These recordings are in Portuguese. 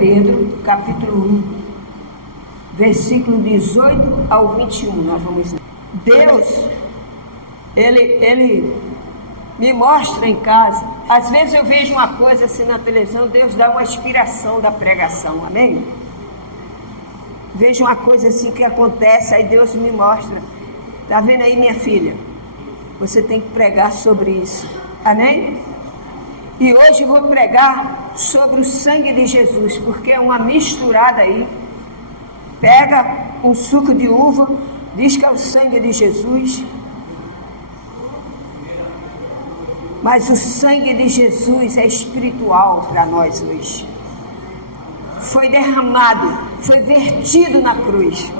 Pedro, capítulo 1, versículo 18 ao 21, nós vamos ler. Deus, Ele me mostra em casa. Às vezes eu vejo uma coisa assim na televisão, Deus dá uma inspiração da pregação, amém? Vejo uma coisa assim que acontece, aí Deus me mostra. Está vendo aí, minha filha? Você tem que pregar sobre isso, amém? E hoje eu vou pregar sobre o sangue de Jesus, porque é uma misturada aí. Pega um suco de uva, diz que é o sangue de Jesus. Mas o sangue de Jesus é espiritual para nós hoje. Foi derramado, foi vertido na cruz.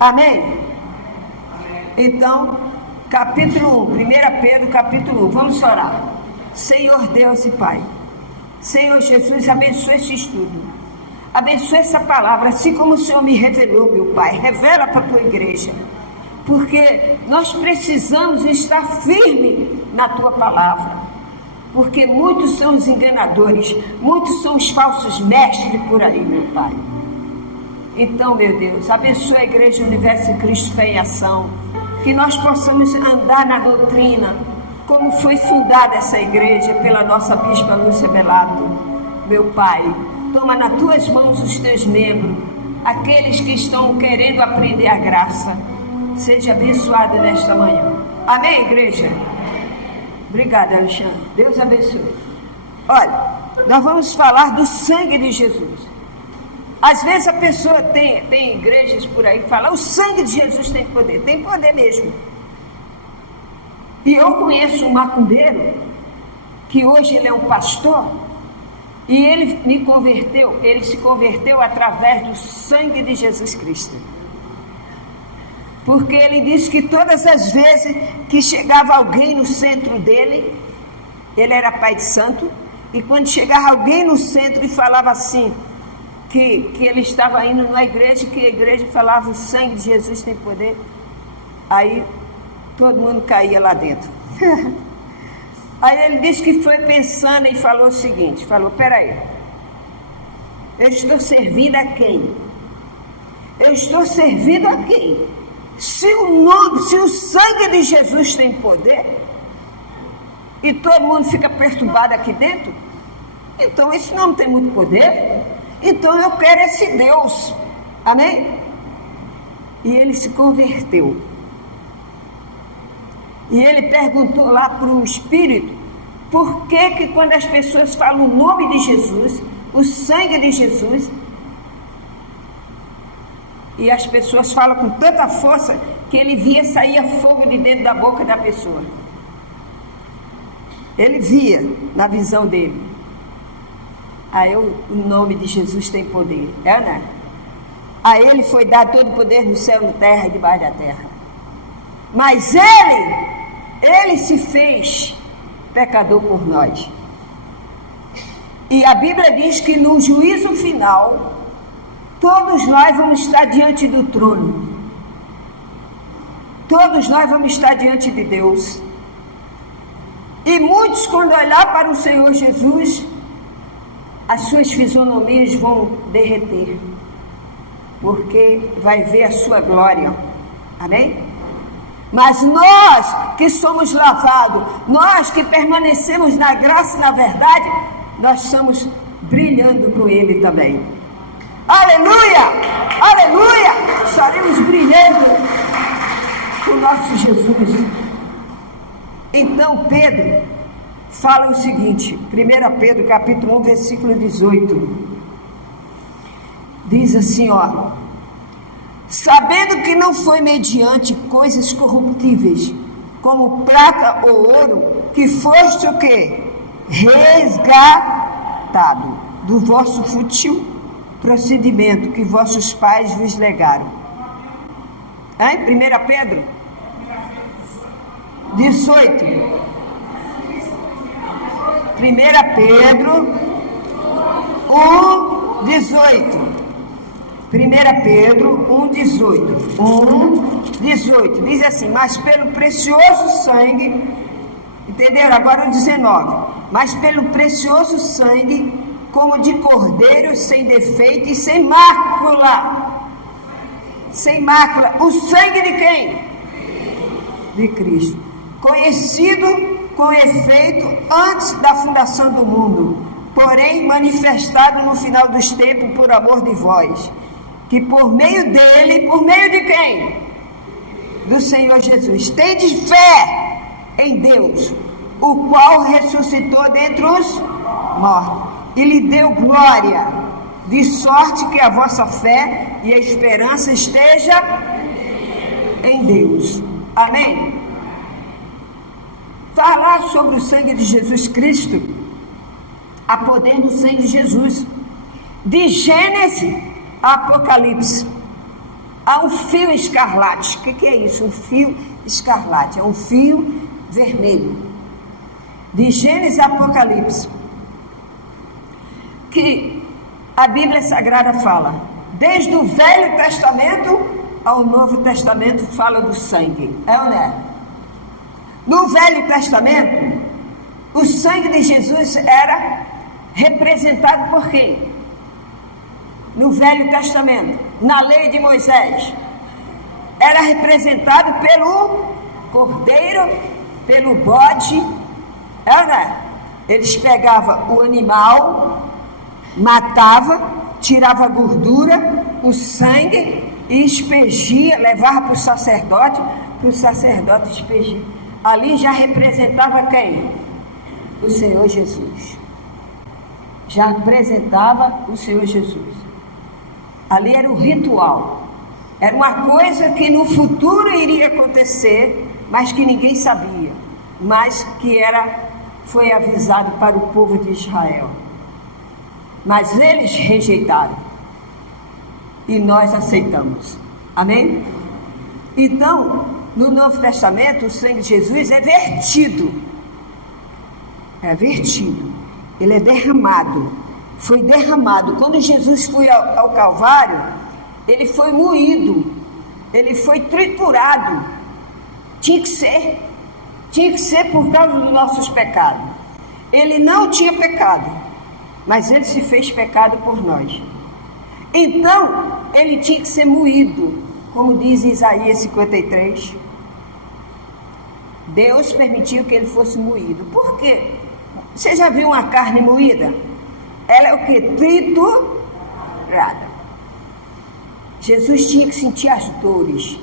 Amém? Então, capítulo 1, 1 Pedro, capítulo 1, vamos orar. Senhor Deus e Pai, Senhor Jesus, abençoe esse estudo, abençoe essa palavra, assim como o Senhor me revelou, meu Pai, revela para a tua igreja, porque nós precisamos estar firme na tua palavra, porque muitos são os enganadores, muitos são os falsos mestres por aí, meu Pai. Então, meu Deus, abençoe a Igreja Universo em Cristo Fé em Ação, que nós possamos andar na doutrina, como foi fundada essa igreja pela nossa Bispa Lúcia Belato. Meu Pai, toma nas tuas mãos os teus membros, aqueles que estão querendo aprender a graça. Seja abençoado nesta manhã. Amém, igreja? Obrigada, Alexandre. Deus abençoe. Olha, nós vamos falar do sangue de Jesus. Às vezes a pessoa tem igrejas por aí que falam, o sangue de Jesus tem poder mesmo. E eu conheço um macumbeiro, que hoje ele é um pastor, e ele se converteu através do sangue de Jesus Cristo. Porque ele disse que todas as vezes que chegava alguém no centro dele, ele era pai de santo, e quando chegava alguém no centro e falava assim, que ele estava indo na igreja, que a igreja falava o sangue de Jesus tem poder, aí todo mundo caía lá dentro. Aí ele disse que foi pensando e falou o seguinte, peraí, eu estou servindo a quem? Eu estou servindo a quem? Se o sangue de Jesus tem poder, e todo mundo fica perturbado aqui dentro, então esse não tem muito poder, então eu quero esse Deus, amém? E ele se converteu. E ele perguntou lá para o Espírito, por que quando as pessoas falam o nome de Jesus, o sangue de Jesus, e as pessoas falam com tanta força, que ele via sair fogo de dentro da boca da pessoa. Ele via na visão dele. Aí o nome de Jesus tem poder, né? A ele foi dado todo o poder no céu, na terra e debaixo da terra. Mas ele se fez pecador por nós. E a Bíblia diz que no juízo final, todos nós vamos estar diante do trono. Todos nós vamos estar diante de Deus. E muitos, quando olhar para o Senhor Jesus, as suas fisionomias vão derreter, porque vai ver a sua glória. Amém? Mas nós que somos lavados, nós que permanecemos na graça e na verdade, nós estamos brilhando com Ele também. Aleluia! Aleluia! Estaremos brilhando com o nosso Jesus. Então Pedro fala o seguinte, 1 Pedro capítulo 1, versículo 18. Diz assim, ó: sabendo que não foi mediante coisas corruptíveis, como prata ou ouro, que foste o quê? Resgatado do vosso fútil procedimento que vossos pais vos legaram. 1 Pedro 18. 1 Pedro 1, 18. 1 Pedro 1, 18. 1, 18. Diz assim: mas pelo precioso sangue, entenderam? Agora o 19. Mas pelo precioso sangue, como de cordeiro sem defeito e sem mácula. Sem mácula. O sangue de quem? De Cristo. Conhecido com efeito antes da fundação do mundo, porém manifestado no final dos tempos por amor de vós, que por meio dele, por meio de quem? Do Senhor Jesus, tendes fé em Deus, o qual ressuscitou dentre os mortos e lhe deu glória, de sorte que a vossa fé e a esperança esteja em Deus. Amém? Falar sobre o sangue de Jesus Cristo, há poder no sangue de Jesus. De Gênesis a Apocalipse, há um fio escarlate. O que é isso? Um fio escarlate, é um fio vermelho. De Gênesis a Apocalipse, que a Bíblia Sagrada fala, desde o Velho Testamento ao Novo Testamento fala do sangue. É ou não é? No Velho Testamento, o sangue de Jesus era representado por quem? No Velho Testamento, na lei de Moisés, era representado pelo cordeiro, pelo bode. Era, eles pegavam o animal, matava, tirava a gordura, o sangue e espegia, levava para o sacerdote espegia. Ali já representava quem? O Senhor Jesus. Já representava o Senhor Jesus. Ali era o ritual. Era uma coisa que no futuro iria acontecer, mas que ninguém sabia. Mas que foi avisado para o povo de Israel. Mas eles rejeitaram. E nós aceitamos. Amém? Então, no Novo Testamento, o sangue de Jesus é vertido. É vertido. Ele é derramado. Foi derramado. Quando Jesus foi ao Calvário, ele foi moído. Ele foi triturado. Tinha que ser. Tinha que ser por causa dos nossos pecados. Ele não tinha pecado, mas ele se fez pecado por nós. Então, ele tinha que ser moído, como diz Isaías 53. Deus permitiu que ele fosse moído. Por quê? Você já viu uma carne moída? Ela é o quê? Triturada. Jesus tinha que sentir as dores.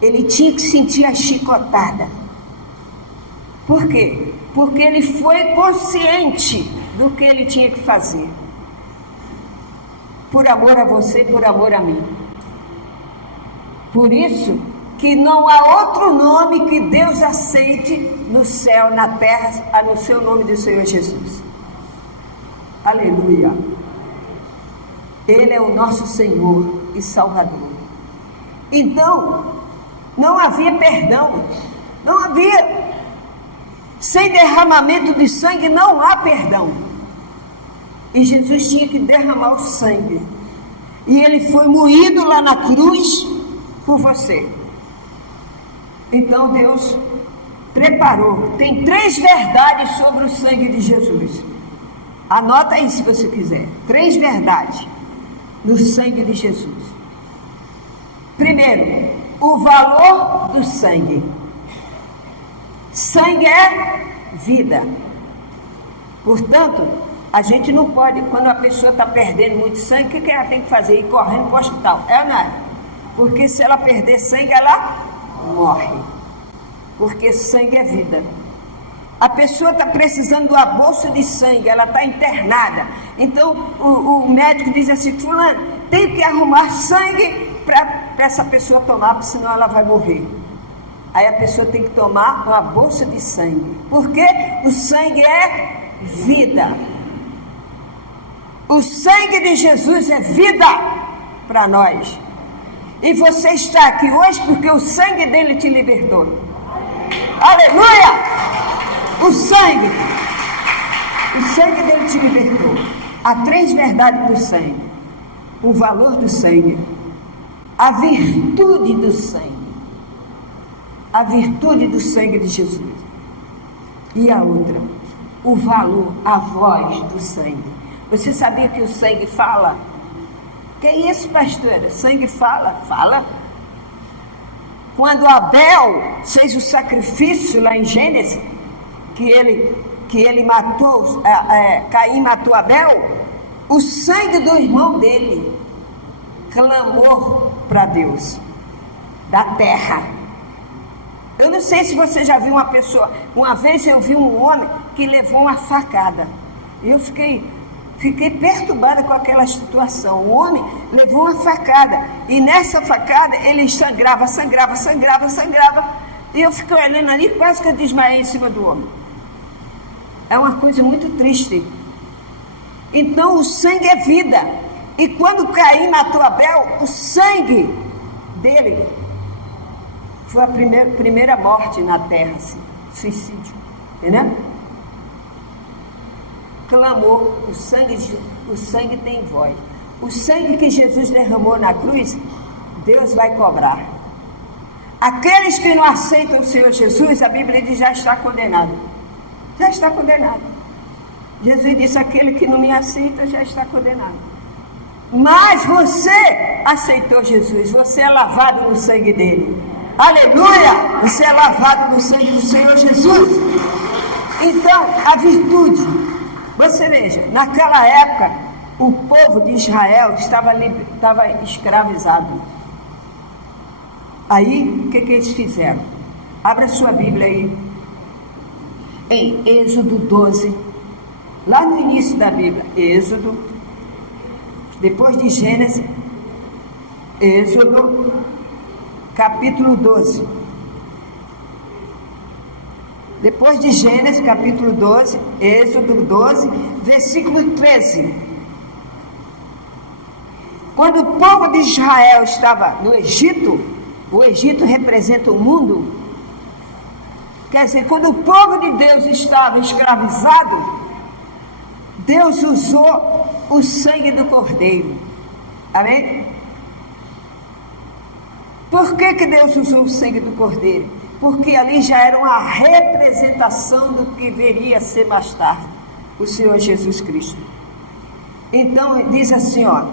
Ele tinha que sentir a chicotada. Por quê? Porque ele foi consciente do que ele tinha que fazer. Por amor a você, por amor a mim. Por isso que não há outro nome que Deus aceite no céu, na terra, a não ser o nome do Senhor Jesus. Aleluia. Ele é o nosso Senhor e Salvador. Então, não havia perdão. Não havia. Sem derramamento de sangue não há perdão. E Jesus tinha que derramar o sangue. E ele foi moído lá na cruz por você. Então Deus preparou. Tem 3 verdades sobre o sangue de Jesus. Anota aí se você quiser. 3 verdades no sangue de Jesus. Primeiro, o valor do sangue. Sangue é vida. Portanto, a gente não pode, quando a pessoa está perdendo muito sangue, o que ela tem que fazer? Ir correndo para o hospital. É ou não é? Porque se ela perder sangue, ela morre. Porque sangue é vida. A pessoa está precisando de uma bolsa de sangue, ela está internada. Então, o médico diz assim: fulano, tem que arrumar sangue para essa pessoa tomar, porque senão ela vai morrer. Aí a pessoa tem que tomar uma bolsa de sangue. Porque o sangue é vida. O sangue de Jesus é vida para nós. E você está aqui hoje porque o sangue dele te libertou. Aleluia! O sangue dele te libertou. Há 3 verdades do sangue: o valor do sangue, a virtude do sangue, a virtude do sangue de Jesus. E a outra, o valor, a voz do sangue. Você sabia que o sangue fala? Que isso, pastora? Sangue fala? Fala. Quando Abel fez o sacrifício lá em Gênesis, que ele matou, Caim matou Abel, o sangue do irmão dele clamou para Deus, da terra. Eu não sei se você já viu uma pessoa, uma vez eu vi um homem que levou uma facada, eu fiquei perturbada com aquela situação. O homem levou uma facada, e nessa facada ele sangrava, e eu fiquei olhando ali, quase que eu desmaiei em cima do homem. É uma coisa muito triste. Então o sangue é vida, e quando Caim matou Abel, o sangue dele foi a primeira morte na terra, assim, suicídio, entendeu? Clamou, o sangue tem voz. O sangue que Jesus derramou na cruz, Deus vai cobrar. Aqueles que não aceitam o Senhor Jesus, a Bíblia diz, já está condenado. Já está condenado. Jesus disse, aquele que não me aceita já está condenado. Mas você aceitou Jesus, você é lavado no sangue dele. Aleluia! Você é lavado no sangue do Senhor Jesus. Então, a virtude, você veja, naquela época, o povo de Israel estava escravizado. Aí, o que eles fizeram? Abra sua Bíblia aí, em Êxodo 12, lá no início da Bíblia, Êxodo, depois de Gênesis, Êxodo, capítulo 12. Depois de Gênesis, capítulo 12, Êxodo 12, versículo 13. Quando o povo de Israel estava no Egito, o Egito representa o mundo. Quer dizer, quando o povo de Deus estava escravizado, Deus usou o sangue do Cordeiro. Amém? Por que Deus usou o sangue do Cordeiro? Porque ali já era uma representação do que viria a ser mais tarde, o Senhor Jesus Cristo. Então diz assim, ó,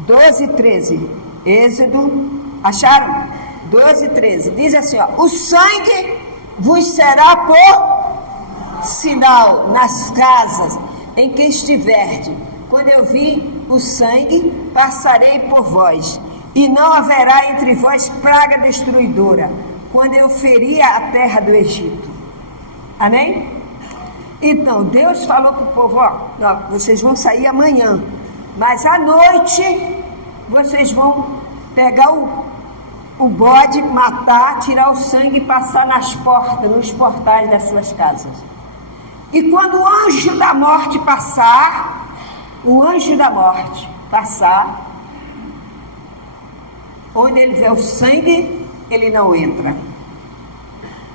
12, 13, Êxodo, acharam? 12, 13, diz assim, ó, o sangue vos será por sinal nas casas em que estiverdes. Quando eu vi o sangue, passarei por vós, e não haverá entre vós praga destruidora, quando eu ferir a terra do Egito. Amém? Então, Deus falou para o povo, ó, vocês vão sair amanhã, mas à noite, vocês vão pegar o bode, matar, tirar o sangue e passar nas portas, nos portais das suas casas. E quando o anjo da morte passar, onde ele vê o sangue, ele não entra.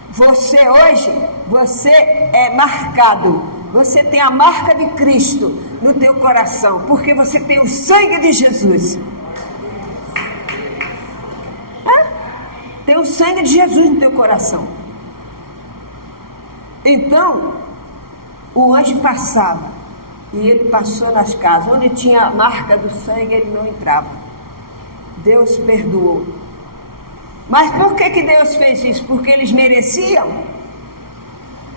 Você hoje, você é marcado, você tem a marca de Cristo no teu coração, porque você tem o sangue de Jesus. Tem o sangue de Jesus no teu coração. Então, o anjo passava, e ele passou nas casas, onde tinha a marca do sangue, ele não entrava. Deus perdoou. Mas por que Deus fez isso? Porque eles mereciam?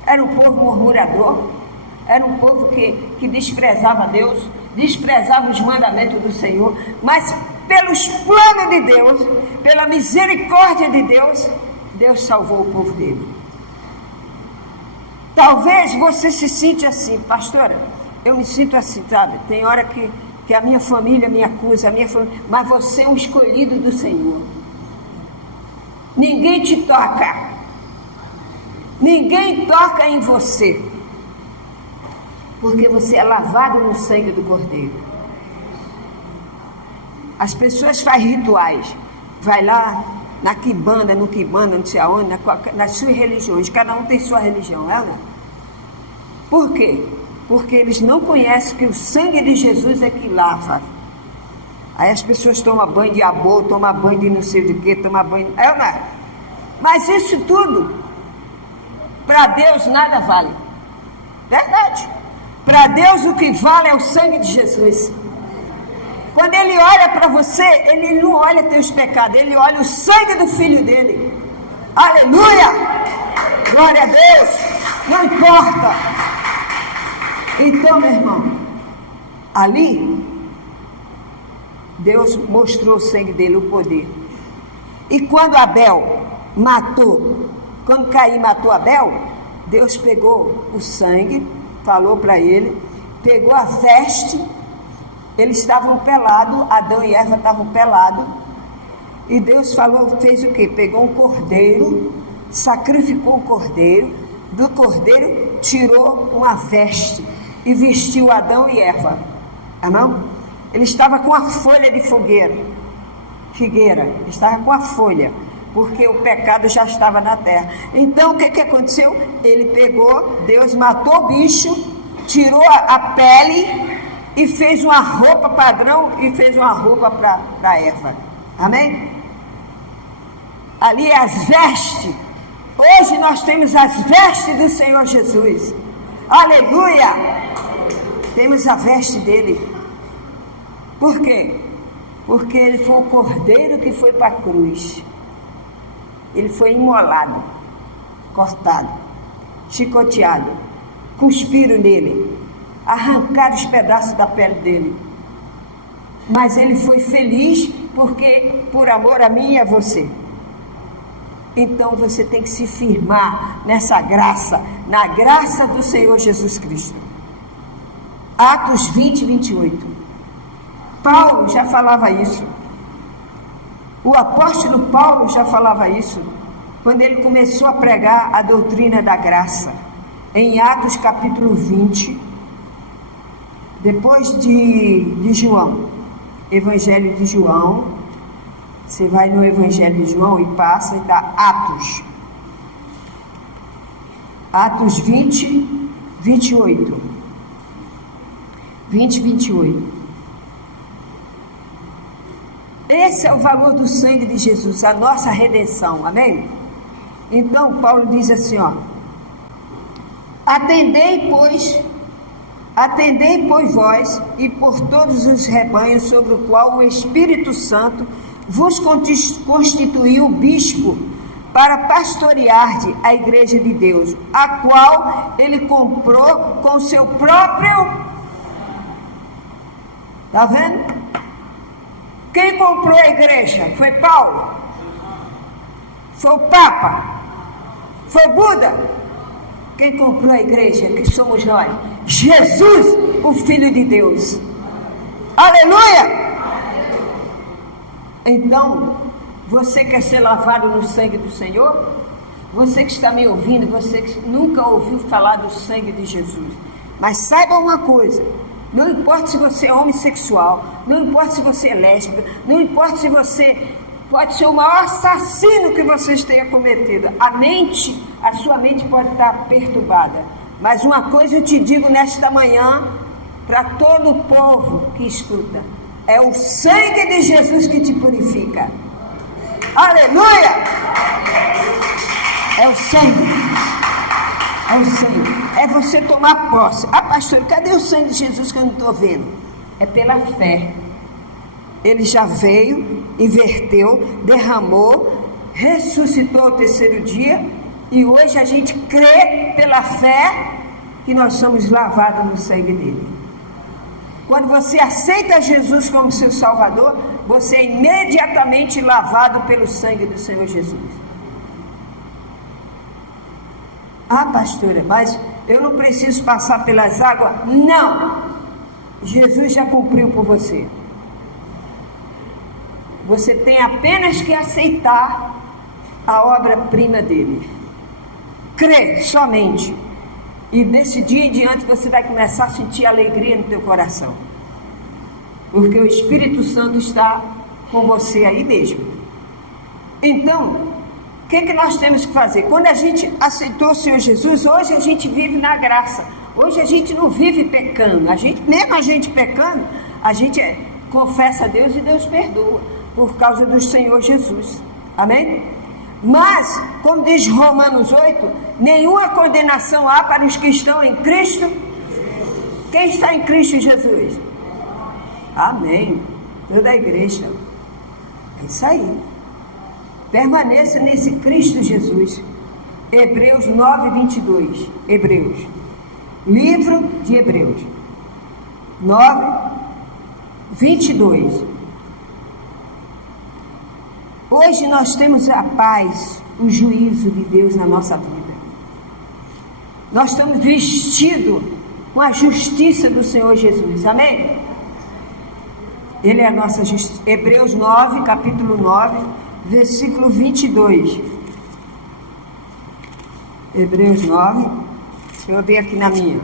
Era um povo murmurador, era um povo que desprezava Deus, desprezava os mandamentos do Senhor, mas pelos planos de Deus, pela misericórdia de Deus, Deus salvou o povo dele. Talvez você se sinta assim, pastora, eu me sinto assim, sabe? Tem hora que a minha família me acusa, mas você é um escolhido do Senhor. Ninguém te toca. Ninguém toca em você. Porque você é lavado no sangue do Cordeiro. As pessoas fazem rituais. Vai lá na quimbanda, no quimbanda, não sei aonde, nas suas religiões. Cada um tem sua religião, né? Por quê? Porque eles não conhecem que o sangue de Jesus é que lava. Aí as pessoas tomam banho de amor, tomam banho de não sei do que, tomam banho... Mas isso tudo, para Deus nada vale. Verdade. Para Deus o que vale é o sangue de Jesus. Quando Ele olha para você, Ele não olha teus pecados, Ele olha o sangue do Filho dEle. Aleluia! Glória a Deus! Não importa. Então, meu irmão, ali, Deus mostrou o sangue dEle, o poder. E quando Abel matou, quando Caim matou Abel, Deus pegou o sangue, falou para ele, pegou a veste, eles estavam pelados, Adão e Eva estavam pelados, e Deus falou, fez o quê? Pegou um cordeiro, sacrificou um cordeiro, do cordeiro tirou uma veste e vestiu Adão e Eva. Amém? Ele estava com a folha de figueira, estava com a folha, porque o pecado já estava na terra. Então o que aconteceu? Ele pegou, Deus matou o bicho, tirou a pele e fez uma roupa padrão e fez uma roupa para Eva. Amém? Ali é as vestes. Hoje nós temos as vestes do Senhor Jesus. Aleluia! Temos a veste dele. Por quê? Porque ele foi o cordeiro que foi para a cruz. Ele foi imolado, cortado, chicoteado, cuspiram nele, arrancaram os pedaços da pele dele. Mas ele foi feliz porque por amor a mim e a você. Então você tem que se firmar nessa graça, na graça do Senhor Jesus Cristo. Atos 20, 28. Paulo já falava isso. O apóstolo Paulo já falava isso quando ele começou a pregar a doutrina da graça. Em Atos capítulo 20, depois de João, Evangelho de João, você vai no Evangelho de João e passa e está Atos. Atos 20, 28. 20, 28. Esse é o valor do sangue de Jesus, a nossa redenção, amém? Então, Paulo diz assim, ó. Atendei, pois vós, e por todos os rebanhos sobre o qual o Espírito Santo vos constituiu bispo, para pastorear a igreja de Deus, a qual ele comprou com seu próprio... Está vendo? Quem comprou a igreja? Foi Paulo? Foi o Papa? Foi Buda? Quem comprou a igreja? Que somos nós? Jesus, o Filho de Deus. Aleluia! Então, você quer ser lavado no sangue do Senhor? Você que está me ouvindo, você que nunca ouviu falar do sangue de Jesus. Mas saiba uma coisa. Não importa se você é homossexual, não importa se você é lésbica, não importa se você pode ser o maior assassino que vocês tenham cometido. A sua mente pode estar perturbada. Mas uma coisa eu te digo nesta manhã, para todo o povo que escuta, é o sangue de Jesus que te purifica. Aleluia! É o sangue. É o sangue. É você tomar posse. Ah, pastor, cadê o sangue de Jesus que eu não estou vendo? É pela fé. Ele já veio, inverteu, derramou, ressuscitou ao terceiro dia, e hoje a gente crê pela fé que nós somos lavados no sangue dele. Quando você aceita Jesus como seu Salvador, você é imediatamente lavado pelo sangue do Senhor Jesus. Ah, pastora, mas eu não preciso passar pelas águas? Não! Jesus já cumpriu por você. Você tem apenas que aceitar a obra-prima dele. Crer somente. E desse dia em diante você vai começar a sentir alegria no teu coração. Porque o Espírito Santo está com você aí mesmo. Então, o que nós temos que fazer? Quando a gente aceitou o Senhor Jesus, hoje a gente vive na graça. Hoje a gente não vive pecando. Mesmo a gente pecando, a gente confessa a Deus e Deus perdoa. Por causa do Senhor Jesus. Amém? Mas, como diz Romanos 8, nenhuma condenação há para os que estão em Cristo. Quem está em Cristo Jesus? Amém. Toda a igreja. É isso aí. Permaneça nesse Cristo Jesus. Hebreus 9, 22. Hebreus. Livro de Hebreus. 9, 22. Hoje nós temos a paz, o juízo de Deus na nossa vida. Nós estamos vestidos com a justiça do Senhor Jesus. Amém? Ele é a nossa justiça. Hebreus 9, capítulo 9, versículo 22. Hebreus 9, deixa eu ver aqui na minha.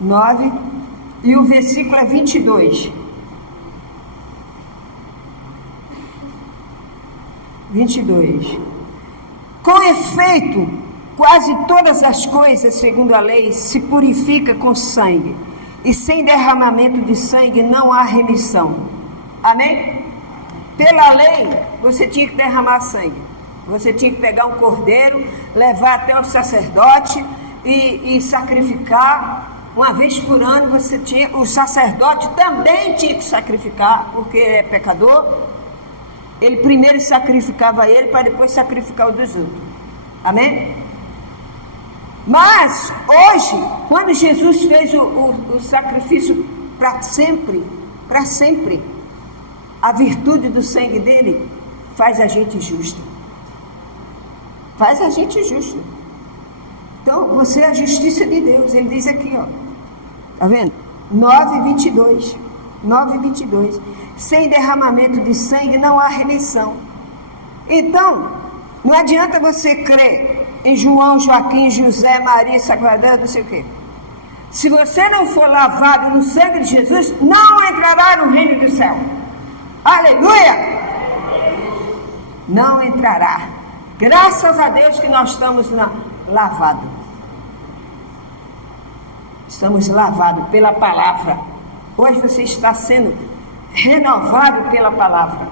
9, e o versículo é 22. 22. Com efeito, quase todas as coisas, segundo a lei, se purifica com sangue, e sem derramamento de sangue não há remissão. Amém? Pela lei, você tinha que derramar sangue. Você tinha que pegar um cordeiro, levar até o sacerdote e sacrificar. Uma vez por ano, o sacerdote também tinha que sacrificar, porque é pecador. Ele primeiro sacrificava ele, para depois sacrificar o dos outros. Amém? Mas, hoje, quando Jesus fez o sacrifício para sempre, a virtude do sangue dele faz a gente justo. Faz a gente justo. Então, você é a justiça de Deus. Ele diz aqui, ó. Tá vendo? 9:22. 9:22. Sem derramamento de sangue não há remissão. Então, não adianta você crer em João, Joaquim, José, Maria, Sacradã, não sei o quê. Se você não for lavado no sangue de Jesus, não entrará no reino do céu. Aleluia! Não entrará. Graças a Deus que nós estamos lavados. Estamos lavados pela palavra. Hoje você está sendo renovado pela palavra.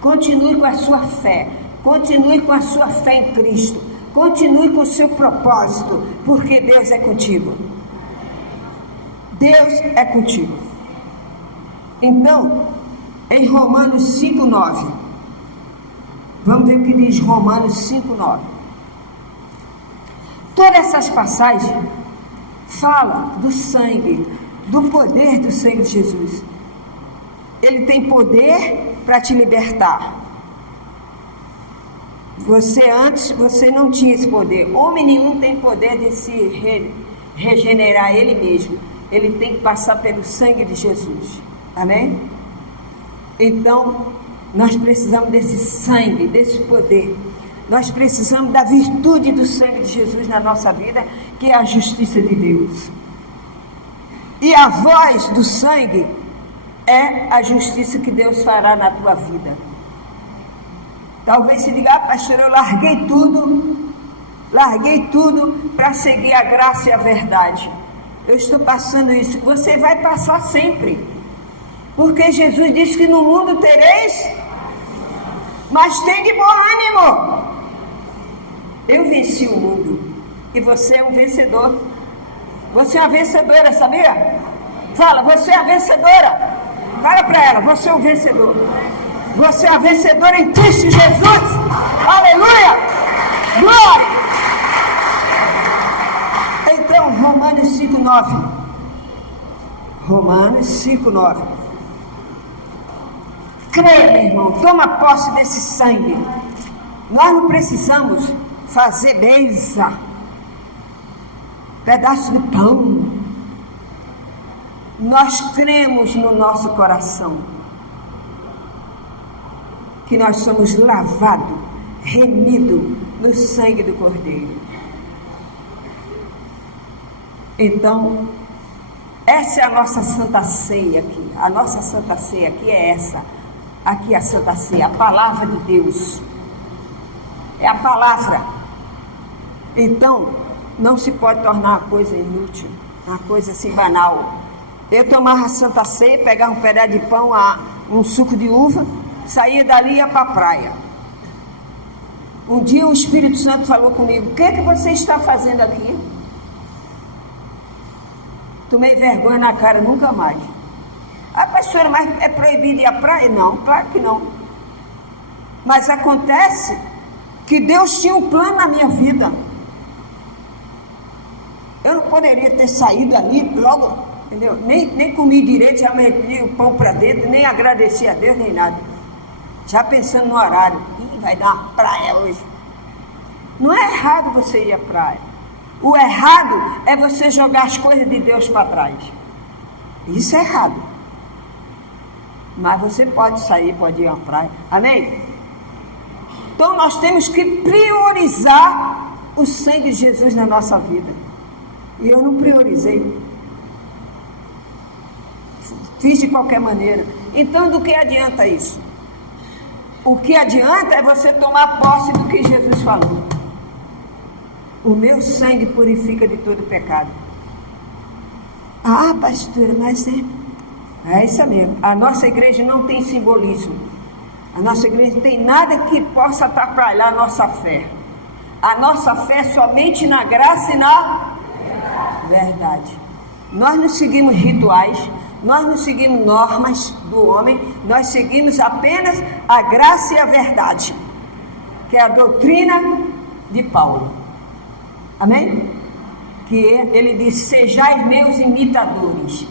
Continue com a sua fé. Continue com a sua fé em Cristo. Continue com o seu propósito, porque Deus é contigo. Deus é contigo. Então, em Romanos 5:9, vamos ver o que diz Romanos 5:9. Todas essas passagens falam do sangue, do poder do sangue de Jesus. Ele tem poder para te libertar. Você não tinha esse poder. Homem nenhum tem poder de se regenerar ele mesmo. Ele tem que passar pelo sangue de Jesus. Amém? Então, nós precisamos desse sangue, desse poder. Nós precisamos da virtude do sangue de Jesus na nossa vida, que é a justiça de Deus. E a voz do sangue é a justiça que Deus fará na tua vida. Talvez se diga, pastor, eu larguei tudo para seguir a graça e a verdade. Eu estou passando isso. Você vai passar sempre. Porque Jesus disse que no mundo tereis, mas tem de bom ânimo. Eu venci o mundo. E você é um vencedor. Você é uma vencedora, sabia? Fala, você é a vencedora. Fala para ela, você é um vencedor. Você é a vencedora em Cristo Jesus. Aleluia! Glória! Então, Romanos 5:9. Romanos 5:9. Creia, meu irmão, toma posse desse sangue. Nós não precisamos fazer mesa, pedaço de pão. Nós cremos no nosso coração que nós somos lavados, remidos no sangue do Cordeiro. Então, essa é a nossa Santa Ceia aqui. A nossa Santa Ceia aqui é essa. Aqui é a Santa Ceia, a palavra de Deus. É a palavra. Então, não se pode tornar uma coisa inútil, uma coisa assim banal. Eu tomava a Santa Ceia, pegava um pedaço de pão, um suco de uva, saía dali e ia para a praia. Um dia o Espírito Santo falou comigo, o que é que você está fazendo aqui? Tomei vergonha na cara, nunca mais. Ah, pastora, mas é proibido ir à praia? Não, claro que não. Mas acontece que Deus tinha um plano na minha vida. Eu não poderia ter saído ali logo, entendeu? Nem comi direito, já meti o pão para dentro, nem agradeci a Deus, nem nada. Já pensando no horário. Ih, vai dar uma praia hoje. Não é errado você ir à praia. O errado é você jogar as coisas de Deus para trás. Isso é errado. Mas você pode sair, pode ir à praia. Amém? Então nós temos que priorizar o sangue de Jesus na nossa vida. E eu não priorizei. Fiz de qualquer maneira. Então do que adianta isso? O que adianta é você tomar posse do que Jesus falou. O meu sangue purifica de todo pecado. Ah, pastora, mas é isso mesmo. A nossa igreja não tem simbolismo. A nossa igreja não tem nada que possa atrapalhar a nossa fé. A nossa fé é somente na graça e na verdade. Nós não seguimos rituais, nós não seguimos normas do homem, nós seguimos apenas a graça e a verdade, que é a doutrina de Paulo. Amém? Que ele diz: sejais meus imitadores.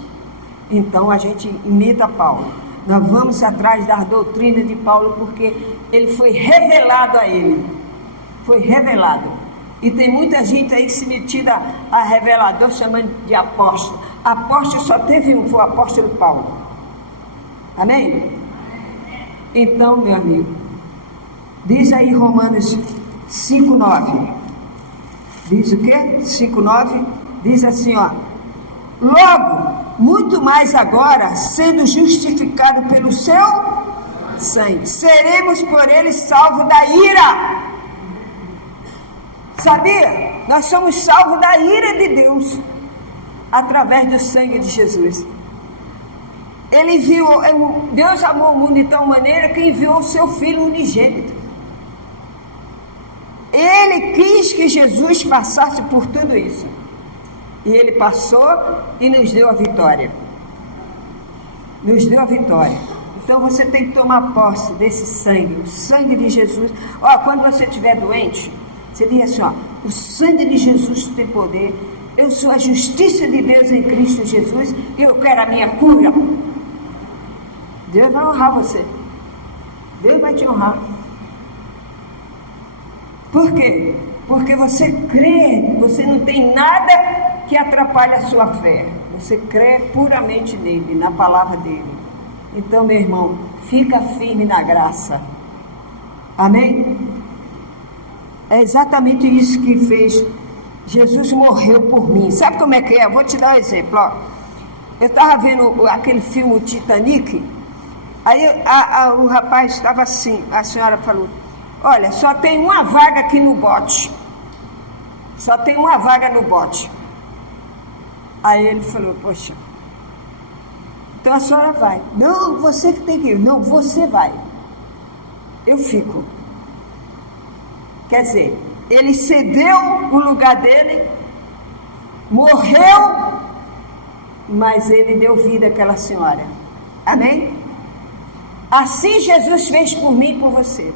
Então a gente imita Paulo. Nós vamos atrás da doutrina de Paulo, porque ele foi revelado a ele. Foi revelado. E tem muita gente aí se metida a revelador, chamando de apóstolo. Apóstolo só teve um, foi o apóstolo Paulo. Amém? Então, meu amigo, diz aí Romanos 5:9. Diz o quê? 5:9. Diz assim, ó: logo, muito mais agora, sendo justificado pelo seu sangue, seremos por ele salvos da ira. Sabia? Nós somos salvos da ira de Deus através do sangue de Jesus. Ele enviou, Deus amou o mundo de tal maneira que enviou o seu Filho unigênito. Ele quis que Jesus passasse por tudo isso. E ele passou e nos deu a vitória. Nos deu a vitória. Então você tem que tomar posse desse sangue, o sangue de Jesus. Ó, quando você estiver doente, você diz assim, ó: o sangue de Jesus tem poder. Eu sou a justiça de Deus em Cristo Jesus e eu quero a minha cura. Deus vai honrar você. Deus vai te honrar. Por quê? Porque você crê, você não tem nada que atrapalhe a sua fé. Você crê puramente nele, na palavra dele. Então, meu irmão, fica firme na graça. Amém? É exatamente isso que fez. Jesus morreu por mim. Sabe como é que é? Eu vou te dar um exemplo. Ó. Eu estava vendo aquele filme Titanic. Aí o rapaz estava assim. A senhora falou: olha, só tem uma vaga aqui no bote. Só tem uma vaga no bote. Aí ele falou: poxa, então a senhora vai. Não, você que tem que ir. Não, você vai. Eu fico. Quer dizer, ele cedeu o lugar dele, morreu, mas ele deu vida àquela senhora. Amém? Assim Jesus fez por mim e por você.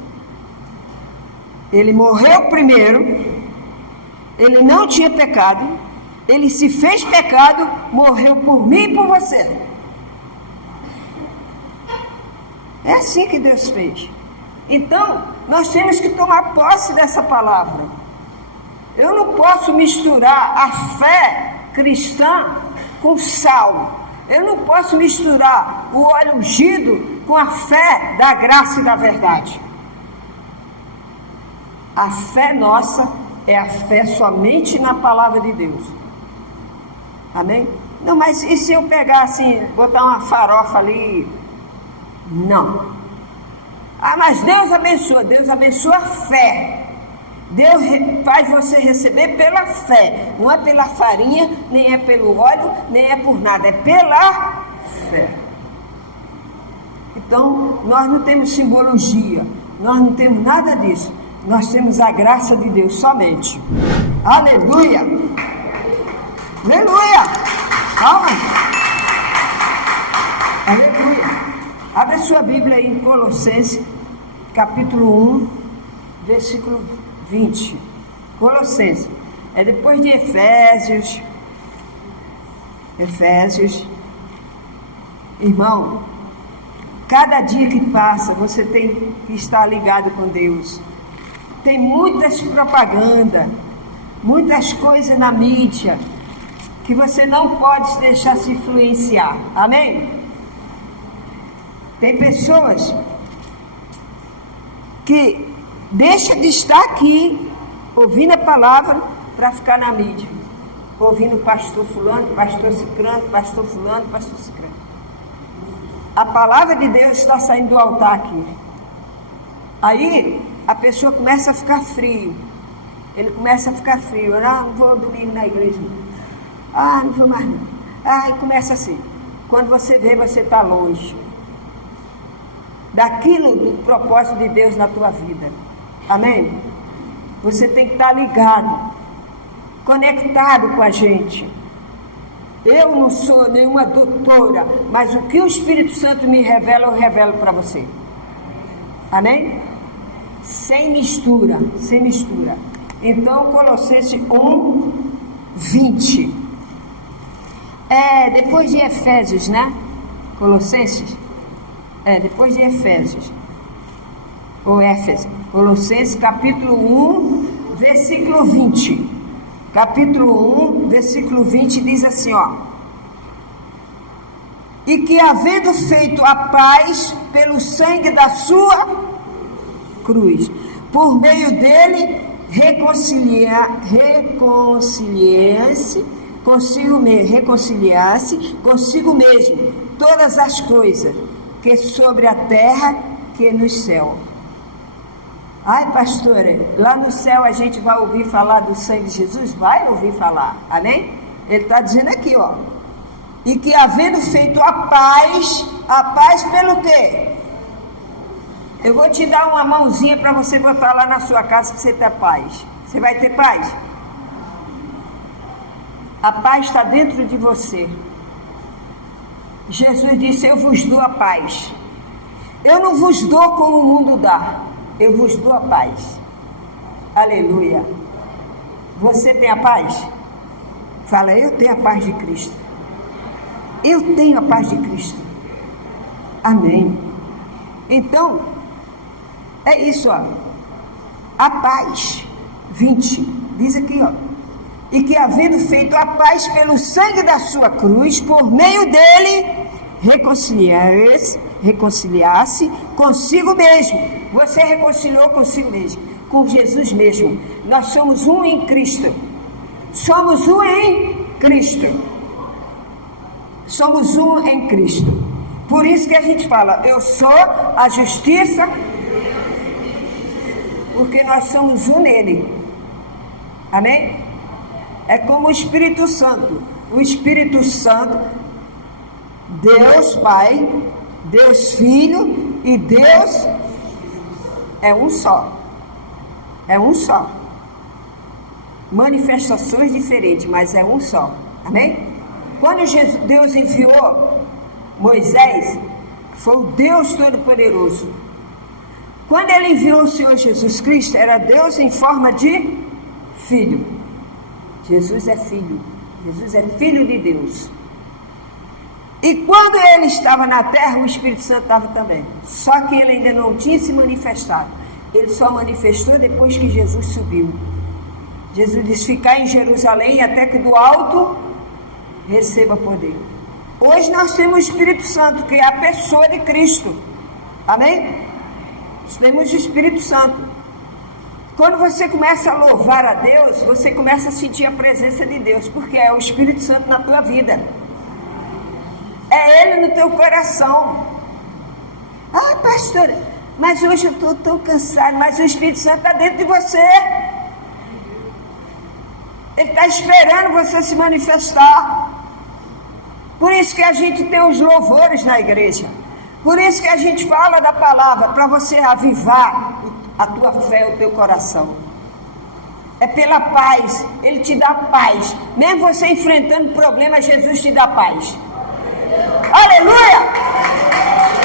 Ele morreu primeiro, ele não tinha pecado, ele se fez pecado, morreu por mim e por você. É assim que Deus fez. Então, nós temos que tomar posse dessa palavra. Eu não posso misturar a fé cristã com sal. Eu não posso misturar o óleo ungido com a fé da graça e da verdade. A fé nossa é a fé somente na palavra de Deus. Amém? Não, mas e se eu pegar assim, botar uma farofa ali? Não. Ah, mas Deus abençoa a fé. Deus faz você receber pela fé. Não é pela farinha, nem é pelo óleo, nem é por nada. É pela fé. Então, nós não temos simbologia. Nós não temos nada disso. Nós temos a graça de Deus somente. Aleluia! Aleluia! Calma. Aleluia. Abre a sua Bíblia aí em Colossenses, capítulo 1, versículo 20. Colossenses. É depois de Efésios. Irmão, cada dia que passa, você tem que estar ligado com Deus. Tem muitas propagandas, muitas coisas na mídia, que você não pode deixar se influenciar. Amém? Tem pessoas que deixam de estar aqui, ouvindo a palavra, para ficar na mídia. Ouvindo o pastor fulano, pastor cicrano, pastor fulano, pastor cicrano. A palavra de Deus está saindo do altar aqui. Aí a pessoa começa a ficar frio. Ele começa a ficar frio. Não vou domingo na igreja. Não vou mais não. E começa assim. Quando você vê, você está longe daquilo, do propósito de Deus na tua vida. Amém? Você tem que estar ligado, conectado com a gente. Eu não sou nenhuma doutora, mas o que o Espírito Santo me revela, eu revelo para você. Amém? Sem mistura, sem mistura. Então, Colossenses 1, 20. Depois de Efésios, né? Colossenses. Depois de Efésios. Ou Éfeso. Colossenses, capítulo 1, versículo 20. Capítulo 1, versículo 20 diz assim, e que havendo feito a paz pelo sangue da sua cruz, por meio dele reconciliasse consigo mesmo todas as coisas que sobre a terra que no céu. Ai, pastora, lá no céu a gente vai ouvir falar do sangue de Jesus? Vai ouvir falar, amém? Ele está dizendo aqui, e que havendo feito a paz pelo quê? Eu vou te dar uma mãozinha para você botar lá na sua casa para você ter paz. Você vai ter paz? A paz está dentro de você. Jesus disse, eu vos dou a paz. Eu não vos dou como o mundo dá. Eu vos dou a paz. Aleluia. Você tem a paz? Fala, eu tenho a paz de Cristo. Eu tenho a paz de Cristo. Amém. Então, é isso, a paz. 20. Diz aqui, e que havendo feito a paz pelo sangue da sua cruz, por meio dele, reconciliasse consigo mesmo. Você reconciliou consigo mesmo, com Jesus mesmo. Nós somos um em Cristo. Somos um em Cristo. Somos um em Cristo. Por isso que a gente fala, eu sou a justiça, porque nós somos um nele. Amém? É como o Espírito Santo. O Espírito Santo, Deus Pai, Deus Filho e Deus é um só. É um só. Manifestações diferentes, mas é um só. Amém? Quando Deus enviou Moisés, foi o Deus Todo-Poderoso. Quando ele enviou o Senhor Jesus Cristo, era Deus em forma de filho. Jesus é filho. Jesus é filho de Deus. E quando ele estava na terra, o Espírito Santo estava também. Só que ele ainda não tinha se manifestado. Ele só manifestou depois que Jesus subiu. Jesus disse, ficar em Jerusalém até que do alto receba poder. Hoje nós temos o Espírito Santo, que é a pessoa de Cristo. Amém? Nós temos o Espírito Santo. Quando você começa a louvar a Deus, você começa a sentir a presença de Deus, porque é o Espírito Santo na tua vida. É Ele no teu coração. Pastora, mas hoje eu estou tão cansado, mas o Espírito Santo está dentro de você. Ele está esperando você se manifestar. Por isso que a gente tem os louvores na igreja. Por isso que a gente fala da palavra, para você avivar a tua fé, o teu coração. É pela paz. Ele te dá paz. Mesmo você enfrentando problemas, Jesus te dá paz. Aleluia!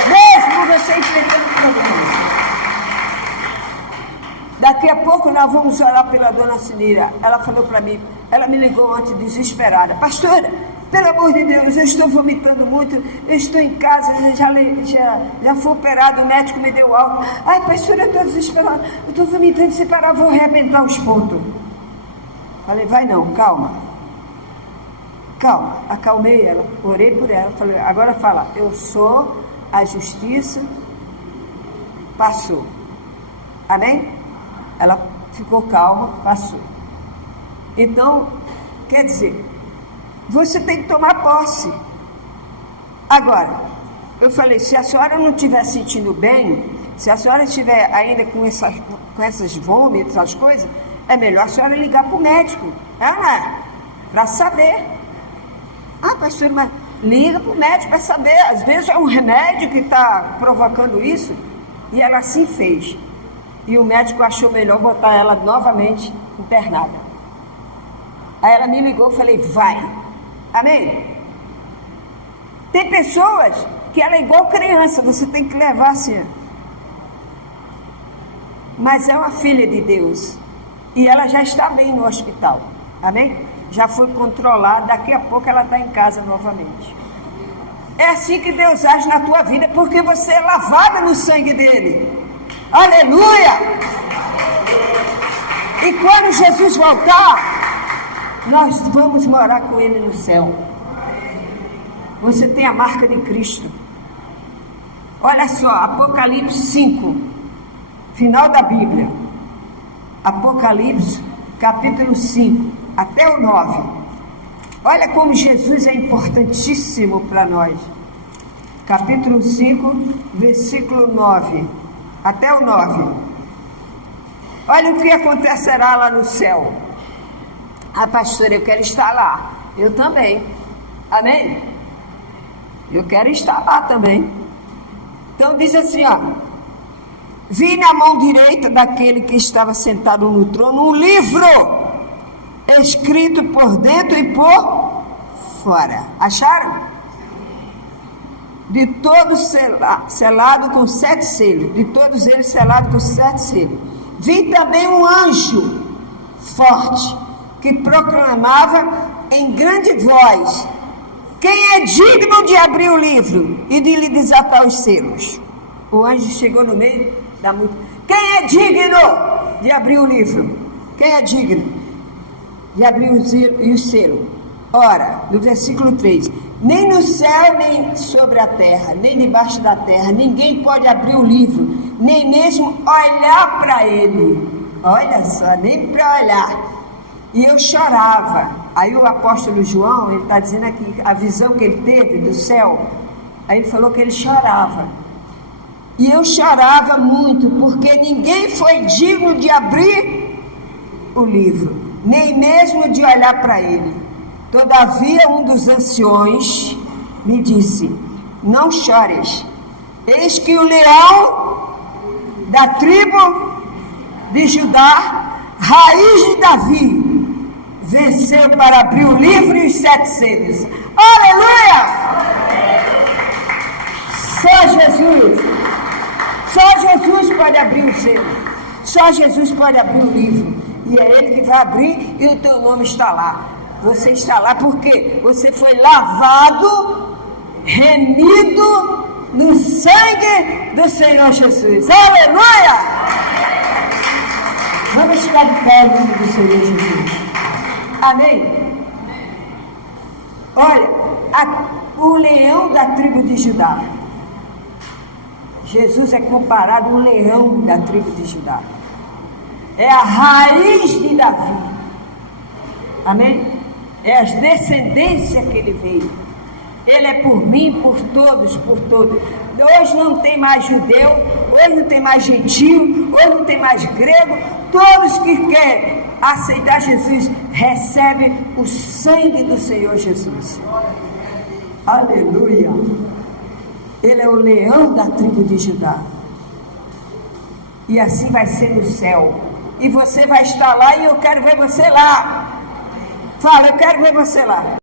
Mesmo você enfrentando problemas. Daqui a pouco nós vamos orar pela dona Sinira. Ela falou para mim, ela me ligou ontem desesperada. Pastora, pelo amor de Deus, eu estou vomitando muito, eu estou em casa, já fui operado, o médico me deu alta. Ai, pastora, eu estou desesperada, eu estou vomitando, se parar, vou arrebentar os pontos. Falei, vai não, calma. Calma, acalmei ela, orei por ela, falei, agora fala, eu sou a justiça, passou. Amém? Ela ficou calma, passou. Então, quer dizer, você tem que tomar posse. Agora, eu falei, se a senhora não estiver sentindo bem, se a senhora estiver ainda com essas vômitos, essas coisas, é melhor a senhora ligar para o médico, para saber. Ah, pastor, mas liga para o médico para saber. Às vezes é um remédio que está provocando isso. E ela assim fez. E o médico achou melhor botar ela novamente internada. Aí ela me ligou e falei, vai. Amém? Tem pessoas que ela é igual criança, você tem que levar assim. Mas é uma filha de Deus. E ela já está bem no hospital. Amém? Já foi controlada, daqui a pouco ela está em casa novamente. É assim que Deus age na tua vida, porque você é lavada no sangue dele. Aleluia! E quando Jesus voltar, nós vamos morar com ele no céu. Você tem a marca de Cristo. Olha só, Apocalipse 5, final da Bíblia. Apocalipse, capítulo 5, até o 9. Olha como Jesus é importantíssimo para nós. Capítulo 5, versículo 9, até o 9. Olha o que acontecerá lá no céu. Ah, pastora, eu quero estar lá. Eu também. Amém? Eu quero estar lá também. Então diz assim, ó. Vi na mão direita daquele que estava sentado no trono um livro escrito por dentro e por fora. Acharam? De todos selado com 7 selos. De todos eles selado com 7 selos. Vi também um anjo forte que proclamava em grande voz: quem é digno de abrir o livro e de lhe desatar os selos? O anjo chegou no meio da multidão. Quem é digno de abrir o livro? Quem é digno de abrir os selos? Ora, no versículo 3: nem no céu, nem sobre a terra, nem debaixo da terra, ninguém pode abrir o livro, nem mesmo olhar para ele. Olha só, nem para olhar. E eu chorava. Aí o apóstolo João, ele está dizendo aqui, a visão que ele teve do céu, aí ele falou que ele chorava. E eu chorava muito, porque ninguém foi digno de abrir o livro, nem mesmo de olhar para ele. Todavia um dos anciões me disse: não chores, eis que o leão da tribo de Judá, raiz de Davi, venceu para abrir o livro e os 7 selos. Aleluia! Só Jesus pode abrir o selo. Só Jesus pode abrir o livro. E é Ele que vai abrir e o teu nome está lá. Você está lá porque você foi lavado, remido no sangue do Senhor Jesus. Aleluia! Vamos ficar de pé no nome do Senhor Jesus. Amém? Olha, o leão da tribo de Judá. Jesus é comparado a um leão da tribo de Judá. É a raiz de Davi. Amém? É as descendências que ele veio. Ele é por mim, por todos, por todos. Hoje não tem mais judeu, hoje não tem mais gentil, hoje não tem mais grego. Todos que querem aceitar Jesus recebem o sangue do Senhor Jesus. Aleluia! Ele é o leão da tribo de Judá. E assim vai ser no céu. E você vai estar lá e eu quero ver você lá. Fala, eu quero ver você lá.